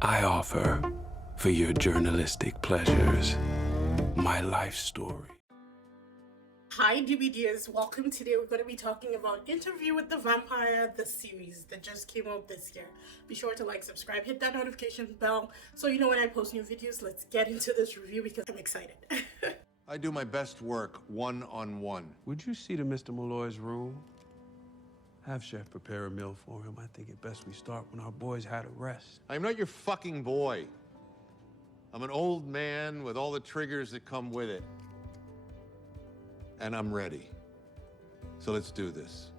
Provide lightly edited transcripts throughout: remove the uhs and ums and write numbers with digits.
I offer, for your journalistic pleasures, my life story. Hi DBDs, welcome. Today we're going to be talking about Interview with the Vampire, the series that just came out this year. Be sure to like, subscribe, hit that notification bell so you know when I post new videos. Let's get into this review because I'm excited. I do my best work one-on-one. Would you see to Mr. Malloy's room? Have Chef prepare a meal for him. I think it best we start when our boys had a rest. I'm not your fucking boy. I'm an old man with all the triggers that come with it. And I'm ready. So let's do this.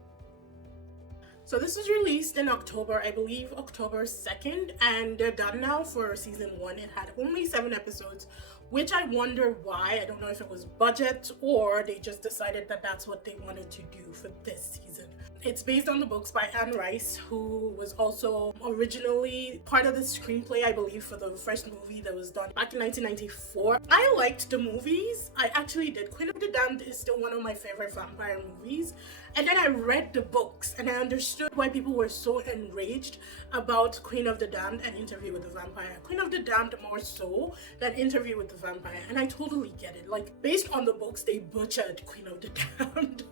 So this was released in October, I believe October 2nd, and they're done now for season 1. It had only 7 episodes, which I wonder why. I don't know if it was budget or they just decided that that's what they wanted to do for this season. It's based on the books by Anne Rice, who was also originally part of the screenplay, I believe, for the first movie that was done back in 1994. I liked the movies. I actually did. Queen of the Damned is still one of my favorite vampire movies. And then I read the books and I understood why people were so enraged about Queen of the Damned and Interview with the Vampire. Queen of the Damned more so than Interview with the Vampire. And I totally get it. Like, based on the books, they butchered Queen of the Damned.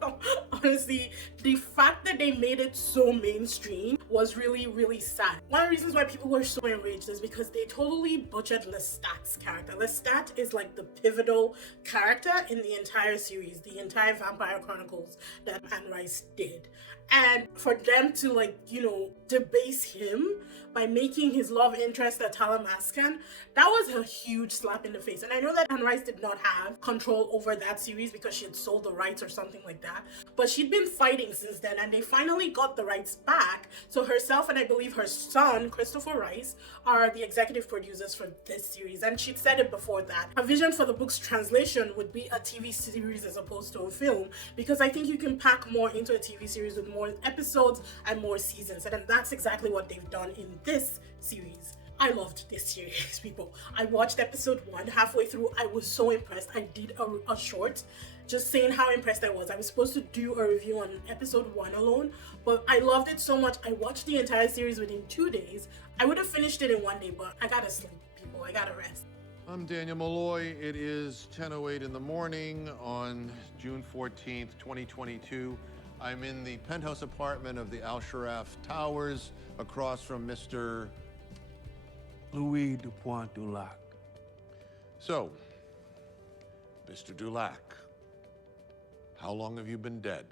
Honestly, the fact that they made it so mainstream was really, really sad. One of the reasons why people were so enraged is because they totally butchered Lestat's character. Lestat is like the pivotal character in the entire series, the entire Vampire Chronicles that Anne Rice did. And for them to, like, you know, debase him by making his love interest a Talamascan, that was a huge slap in the face. And I know that Anne Rice did not have control over that series because she had sold the rights or something like that, but she'd been fighting since then and they finally got the rights back. So herself and I believe her son, Christopher Rice, are the executive producers for this series. And she'd said it before that her vision for the book's translation would be a TV series as opposed to a film, because I think you can pack more into a TV series with more episodes and more seasons. And that's exactly what they've done in this series. I loved this series, people. I watched episode 1 halfway through. I was so impressed. I did a short just saying how impressed I was. I was supposed to do a review on episode 1 alone, but I loved it so much. I watched the entire series within 2 days. I would have finished it in 1 day, but I gotta sleep, people. I gotta rest. I'm Daniel Malloy. It is 10:08 in the morning on June 14th, 2022. I'm in the penthouse apartment of the Al Sharaf Towers across from Mr. Louis Dupont Dulac. So, Mr. Dulac, how long have you been dead?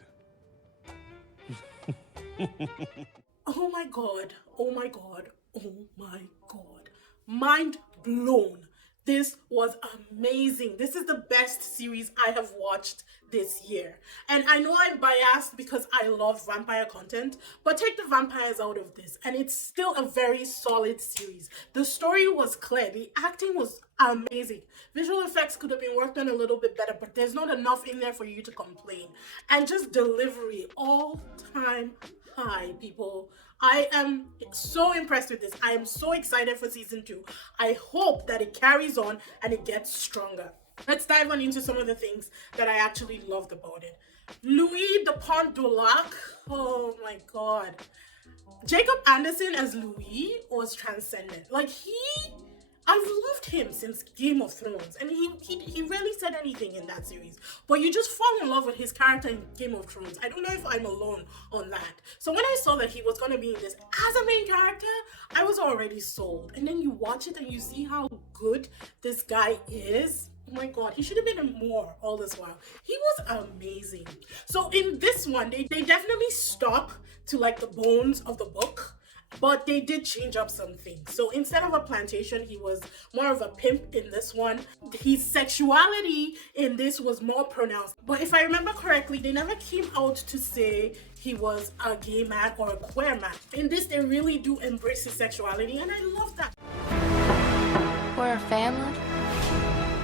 Oh my god, oh my god, oh my god. Mind blown. This was amazing. This is the best series I have watched this year. And I know I'm biased because I love vampire content, but take the vampires out of this and it's still a very solid series. The story was clear. The acting was amazing. Visual effects could have been worked on a little bit better, but there's not enough in there for you to complain. And just delivery, all time high, people. I am so impressed with this. I am so excited for season 2. I hope that it carries on and it gets stronger. Let's dive on into some of the things that I actually loved about it. Louis Dupont Dulac, oh my god. Jacob Anderson as Louis was transcendent. Like, I've loved him since Game of Thrones, and he rarely said anything in that series, but you just fall in love with his character in Game of Thrones. I don't know if I'm alone on that. So when I saw that he was going to be in this as a main character, I was already sold. And then you watch it and you see how good this guy is. Oh my god, he should have been in more all this while. He was amazing. So in this one, they definitely stuck to like the bones of the book, but they did change up some things. So instead of a plantation, he was more of a pimp in this one. His sexuality in this was more pronounced. But if I remember correctly, they never came out to say he was a gay man or a queer man. In this, they really do embrace his sexuality, and I love that. We're a family.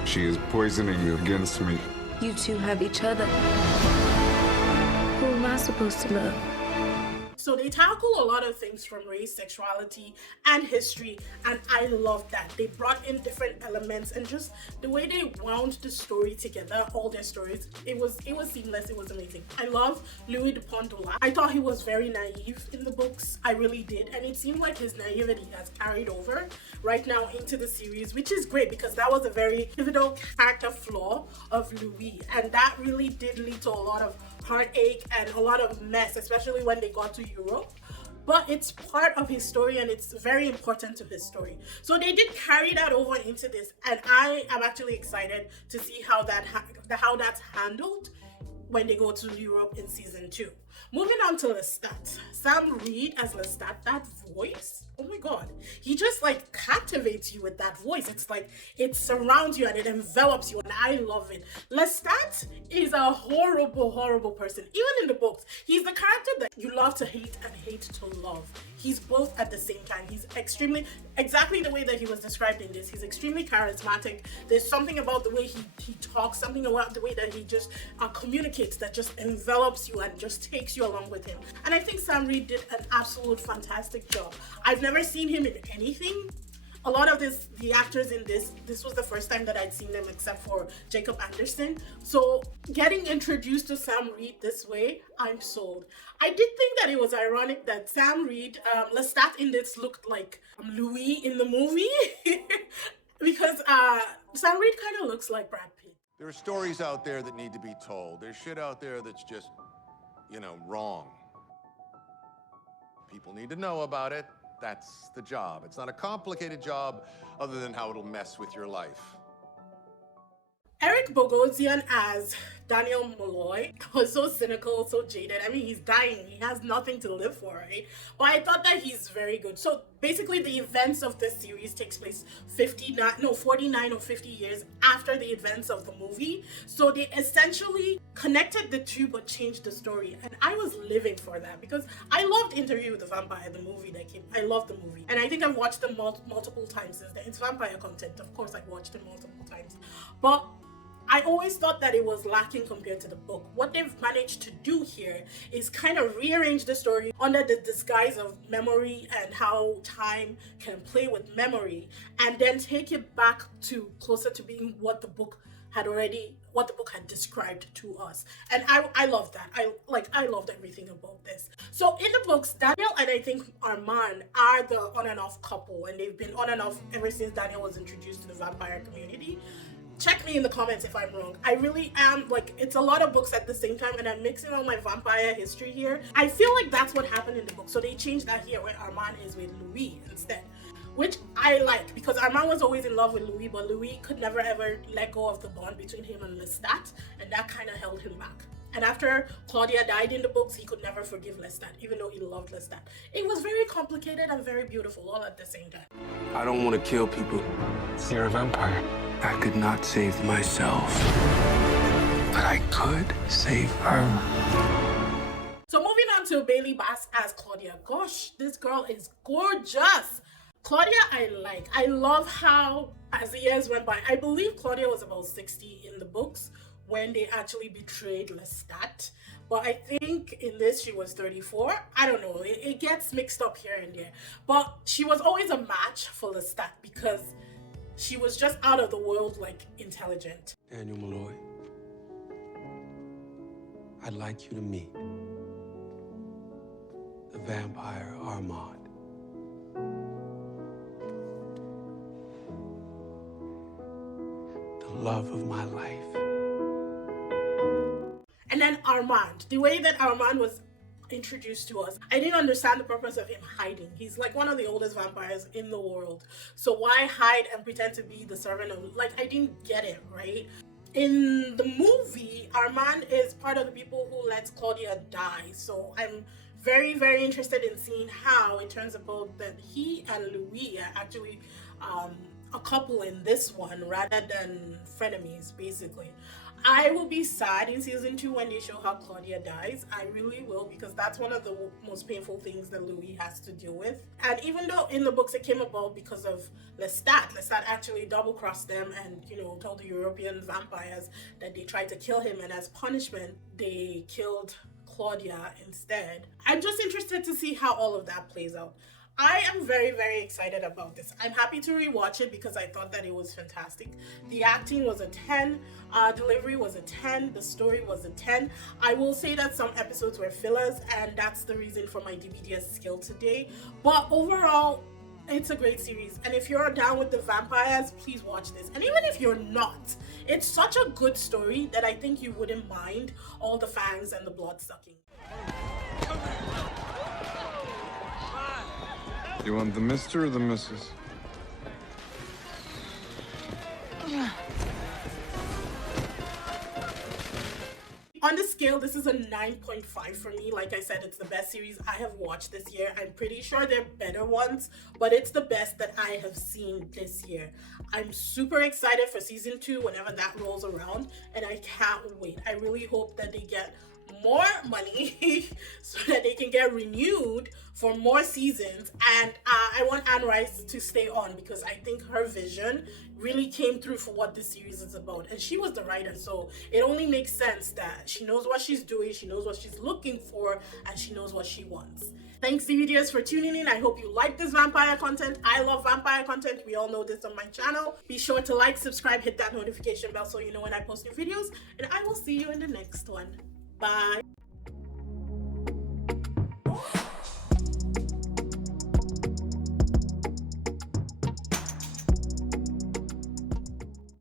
She is poisoning you against me. You two have each other. Who am I supposed to love? So they tackle a lot of things from race, sexuality, and history, and I love that. They brought in different elements and just the way they wound the story together, all their stories, it was seamless, it was amazing. I love Louis Dupont. I thought he was very naive in the books, I really did, and it seemed like his naivety has carried over right now into the series, which is great because that was a very pivotal character flaw of Louis, and that really did lead to a lot of heartache and a lot of mess, especially when they got to Europe. But it's part of his story and it's very important to his story. So they did carry that over into this, and I am actually excited to see how that's handled when they go to Europe in season 2. Moving on to Lestat. Sam Reed as Lestat, that voice, oh my god. He just like captivates you with that voice. It's like it surrounds you and it envelops you, and I love it. Lestat is a horrible, horrible person. Even in the books, he's the character that you love to hate and hate to love. He's both at the same time. He's exactly the way that he was described in this. He's extremely charismatic. There's something about the way he talks, something about the way that he just communicates that just envelops you and just takes you along with him. And I think Sam Reed did an absolute fantastic job. I've never seen him in anything. A lot of the actors in this was the first time that I'd seen them except for Jacob Anderson. So getting introduced to Sam Reed this way, I'm sold. I did think that it was ironic that Sam Reed, Lestat in this looked like Louis in the movie because Sam Reed kind of looks like Brad Pitt. There are stories out there that need to be told. There's shit out there that's just, wrong. People need to know about it. That's the job. It's not a complicated job other than how it'll mess with your life. Eric Bogosian as Daniel Malloy was so cynical, so jaded. I mean, he's dying. He has nothing to live for, right? But I thought that he's very good. So basically, the events of this series takes place 49 or 50 years after the events of the movie. So they essentially connected the two but changed the story. And I was living for that because I loved Interview with the Vampire, the movie that came. I loved the movie. And I think I've watched them multiple times since then. It's vampire content. Of course, I've watched it multiple times. But I always thought that it was lacking compared to the book. What they've managed to do here is kind of rearrange the story under the disguise of memory and how time can play with memory, and then take it back to closer to being what the book had described to us. And I love that. I loved everything about this. So in the books, Daniel and I think Armand are the on and off couple, and they've been on and off ever since Daniel was introduced to the vampire community. Check me in the comments if I'm wrong. I really am, it's a lot of books at the same time, and I'm mixing all my vampire history here. I feel like that's what happened in the book. So they changed that here where Armand is with Louis instead, which I like because Armand was always in love with Louis, but Louis could never ever let go of the bond between him and Lestat, and that kind of held him back. And after Claudia died in the books, he could never forgive Lestat, even though he loved Lestat. It was very complicated and very beautiful all at the same time. I don't want to kill people. You're a vampire. I could not save myself, but I could save her. So moving on to Bailey Bass as Claudia. Gosh, this girl is gorgeous. Claudia, I love how, as the years went by, I believe Claudia was about 60 in the books when they actually betrayed Lestat. But I think in this she was 34. I don't know. It gets mixed up here and there. But she was always a match for Lestat because she was just out of the world, intelligent. Daniel Malloy, I'd like you to meet the vampire Armand. The love of my life. And then Armand, the way that Armand was introduced to us, I didn't understand the purpose of him hiding. He's like one of the oldest vampires in the world. So why hide and pretend to be the servant of, I didn't get it, right? In the movie, Armand is part of the people who lets Claudia die. So I'm very, very interested in seeing how it turns about that he and Louis are actually a couple in this one rather than frenemies, basically. I will be sad in season 2 when they show how Claudia dies. I really will, because that's one of the most painful things that Louis has to deal with. And even though in the books it came about because of Lestat actually double-crossed them and, told the European vampires that they tried to kill him, and as punishment, they killed Claudia instead. I'm just interested to see how all of that plays out. I am very, very excited about this. I'm happy to rewatch it because I thought that it was fantastic. The acting was a 10, delivery was a 10, the story was a 10. I will say that some episodes were fillers, and that's the reason for my DBDS skill today. But overall, it's a great series, and if you're down with the vampires, please watch this. And even if you're not, it's such a good story that I think you wouldn't mind all the fangs and the blood sucking. You want the Mr. or the Mrs.? On the scale, this is a 9.5 for me. Like I said, it's the best series I have watched this year. I'm pretty sure there are better ones, but it's the best that I have seen this year. I'm super excited for season 2 whenever that rolls around, and I can't wait. I really hope that they get more money so that they can get renewed for more seasons. And I want Anne Rice to stay on because I think her vision really came through for what this series is about, and she was the writer, so it only makes sense that she knows what she's doing, she knows what she's looking for, and she knows what she wants. Thanks DVDers for tuning in. I hope you like this vampire content. I love vampire content. We all know this on my channel. Be sure to like, subscribe, hit that notification bell so you know when I post new videos, and I will see you in the next one. Bye.